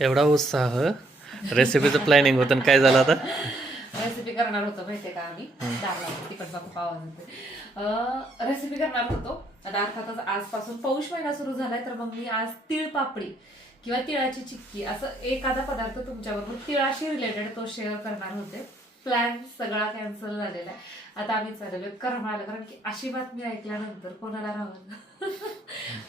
एवढा उत्साह रेसिपीचं प्लॅनिंग होतं आणि काय झालं आता? रेसिपी करणार होतो माहितीये का आम्ही तिकडचा खूप आवाज येतोय. रेसिपी करणार होतो आता अर्थातच आजपासून पौष महिना सुरू झालाय तर मग मी आज तिळ पापडी किंवा तिळाची चिक्की असं एखादा पदार्थ तुमच्याबरोबर तिळाशी रिलेटेड तो शेअर करणार होते. प्लॅन सगळा कॅन्सल झालेला आहे. आता आम्ही चाललेलो करमाळ्याला कारण की अशी बातमी ऐकल्यानंतर कोणाला राहणार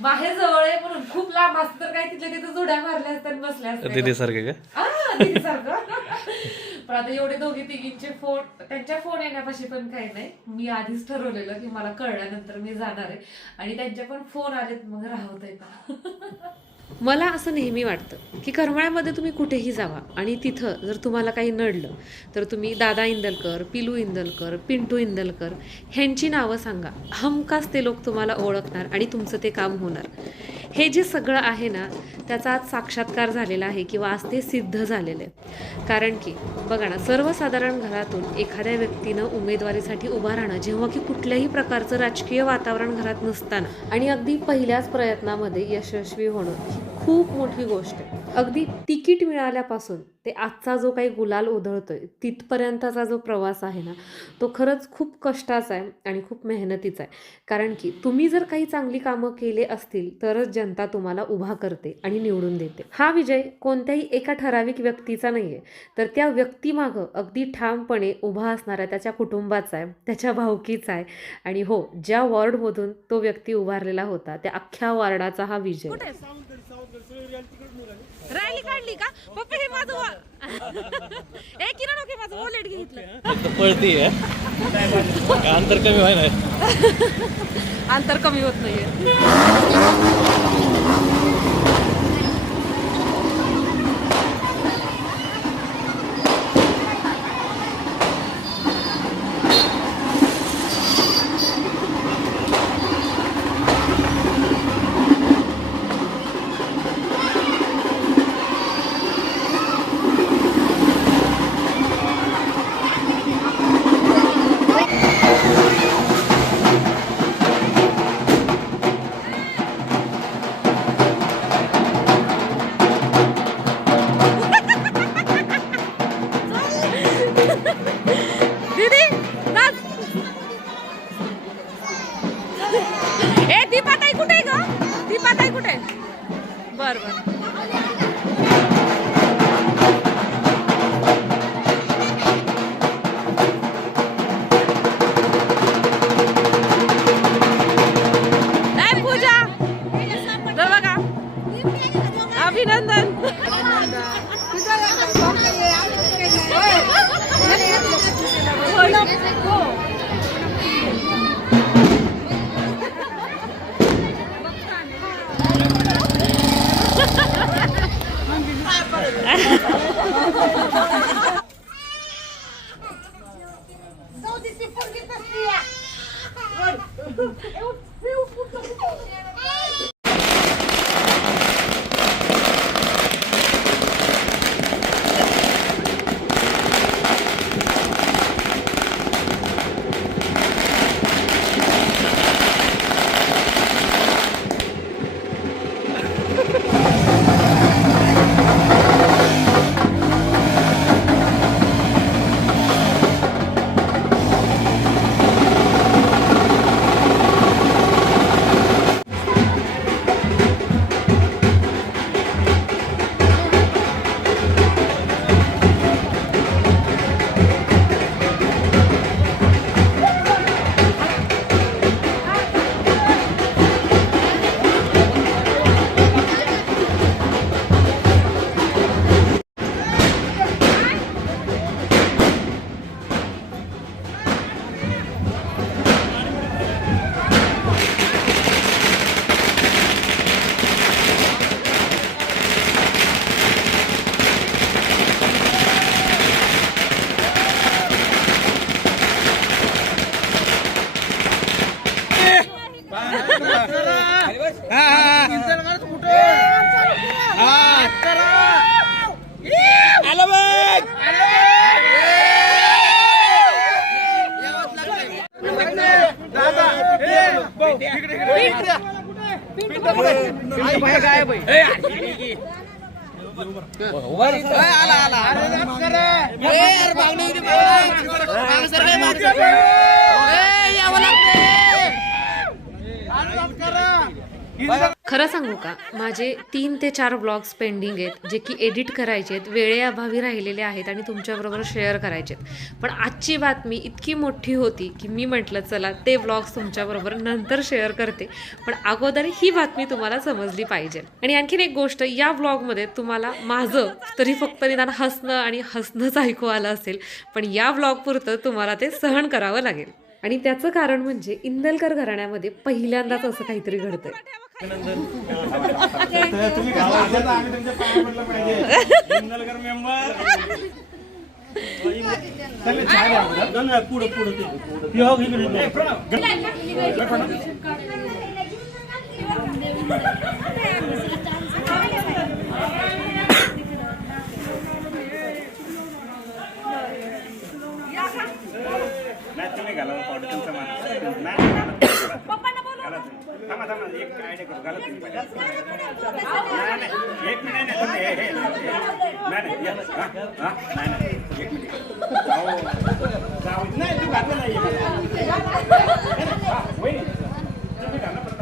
बाहेर जवळ आहे म्हणून खूप लांब असतं तर काय तिथल्या तिथं जोड्या मारल्या असतात बसल्या असतात दीदी सारखं का? दीदी सारखं. पण आता एवढे दोघे तिघींचे फोन त्यांच्या फोन येण्यापाशी पण काही नाही. मी आधीच ठरवलेलं की मला कळल्यानंतर मी जाणार आहे आणि त्यांचे पण फोन आलेत मग राहतंय का. मला असं नेहमी वाटतं की करमाळ्यामध्ये तुम्ही कुठेही जावा आणि तिथं जर तुम्हाला काही नडलं तर तुम्ही दादा इंदलकर, पिलू इंदलकर, पिंटू इंदलकर ह्यांची नावं सांगा. हमखास ते लोक तुम्हाला ओळखणार आणि तुमचं ते काम होणार. हे जे सगळं आहे ना त्याचा आज साक्षात्कार झालेला आहे किंवा आज ते सिद्ध झालेलं आहे. कारण की बघा ना सर्वसाधारण घरातून एखाद्या व्यक्तीनं उमेदवारीसाठी उभा राहणं जेव्हा की कुठल्याही प्रकारचं राजकीय वातावरण घरात नसताना आणि अगदी पहिल्याच प्रयत्नामध्ये यशस्वी होणं खूप मोठी गोष्ट आहे. अगदी तिकीट मिळाल्यापासून ते आजचा जो काही गुलाल उधळतोय तिथपर्यंतचा जो प्रवास आहे ना तो खरंच खूप कष्टाचा आहे आणि खूप मेहनतीचा आहे. कारण की तुम्ही जर काही चांगली कामं केले असतील तरच जनता तुम्हाला उभा करते आणि निवडून देते. हा विजय कोणत्याही एका ठराविक व्यक्तीचा नाही आहे तर त्या व्यक्तीमागं अगदी ठामपणे उभा असणाऱ्या त्याच्या कुटुंबाचा आहे, त्याच्या भावकीचा आहे. आणि हो ज्या वॉर्डमधून तो व्यक्ती उभारलेला होता त्या अख्ख्या वॉर्डाचा हा विजय. रॅली काढली का पप्पा? हे माझं एक किरण ओके माझं वॉलेट घेतलं. पळतीये अंतर कमी व्हायला अंतर कमी होत नाहीये. दीदी नाच. ए दीपाताई कुठे आहे ग? दीपाताई कुठे आहे? बर बर. नाही पूजा तर बघा अभिनंदन. खरं सांगू का, माझे 3 ते 4 ब्लॉग्स पेंडिंग आहेत, जे की एडिट करायचे आहेत, वेळेअभावी राहिलेले आहेत आणि तुमच्याबरोबर शेअर करायचे आहेत. पण आजची बातमी इतकी मोठी होती की मी म्हटलं चला ते ब्लॉग्स तुमच्याबरोबर नंतर शेअर करते, पण अगोदर ही बातमी तुम्हाला समजली पाहिजे. आणि आणखीन एक गोष्ट, या ब्लॉगमध्ये तुम्हाला माझं तरी फक्त निदान हसणं आणि हसणंच ऐकू आलं असेल, पण या ब्लॉगपुरतं तुम्हाला ते सहन करावं लागेल. आणि त्याचं कारण म्हणजे इंदलकर घराण्यामध्ये पहिल्यांदाच असं काहीतरी घडतंय. तुम्ही गावात आम्ही तुमच्या पाया पडलं पाहिजे. इंदलकर मेंबर पुढे तुम्ही घाला पावडर तुमचा थांबा थांबा एक आयडिया करू घाला तुम्ही एक मिनिट नाही एक मिनिट नाही तू घातलं नाही तुम्ही घाला फक्त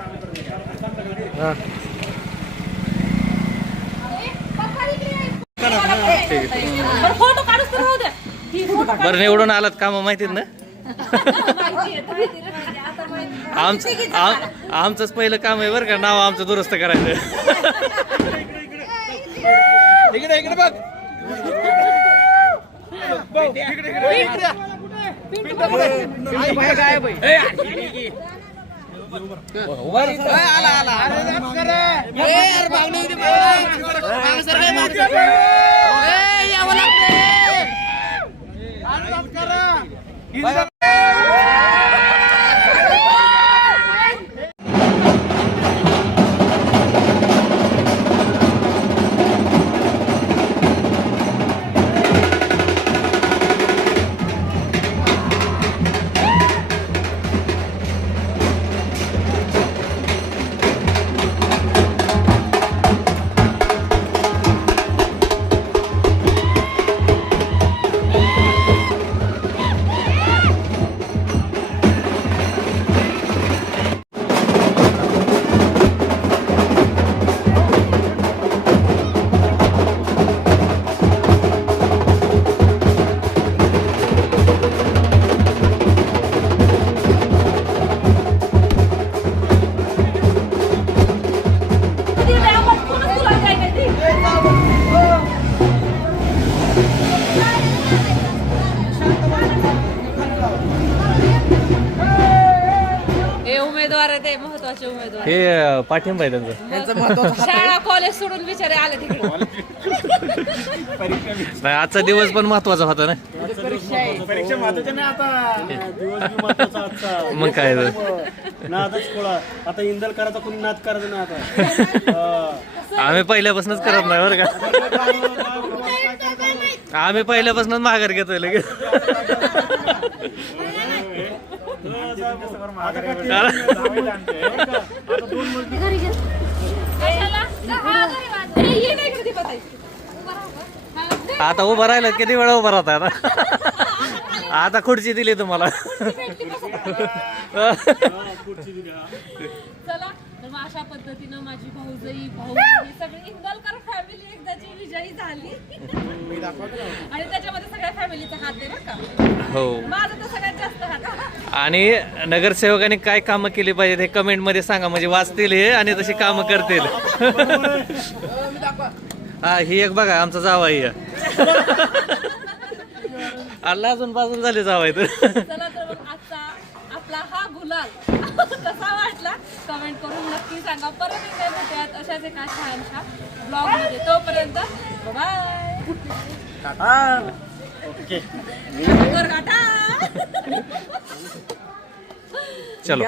फोटो काढूच तर राहू द्या. बरं निवडून आलात काम माहितीत ना. आमचंच पहिलं काम आहे बरं का, नाव आमचं दुरुस्त करायचं. इकडे इकडे बघ उमेदवार आहे ते महत्वाचे उमेदवार. हे पाठिंबा आहे त्यांचं. शाळा कॉलेज सोडून बिचारे आले तिकडे. नाही, आजचा दिवस पण महत्वाचा होता ना. परीक्षा महत्वाच्या नाही आता दिवस महत्वाचा आजचा. मग काय नादच खोळा आता इंदलकराचा कोणी नाद करायचं ना आता. आम्ही पहिल्यापासूनच करत नाही बरं का. आम्ही पहिल्यापासूनच माघार घेतोय लगेच. आता उभं राहिलं किती वेळा उभं राहता आता खुर्ची दिली तुम्हाला. चला तर मग अशा पद्धतीनं माझी भाऊजाई भाऊ ही सगळी इंदलकर फॅमिली एकदाची विजयी झाली. आणि त्याच्यामध्ये सगळ्या फॅमिलीचा हात आहे बरं का. हो. माझा तर सगळ्यात जास्त हात. आणि नगरसेवकांनी काय कामं केली पाहिजेत हे कमेंट मध्ये सांगा, म्हणजे वाचतील हे आणि तशी कामं करतील. हा ही एक बघा आमचा जावाई अल्ला अजून बाजून झाले जावाई तर. चला तर मग आजचा आपला हा गुलाल कसा वाटला कमेंट करून नक्की सांगा. परत एकदा भेटूयात अशाच एका छानशा ब्लॉग मध्ये. तोपर्यंत बाय. ओके टाटा. चलो.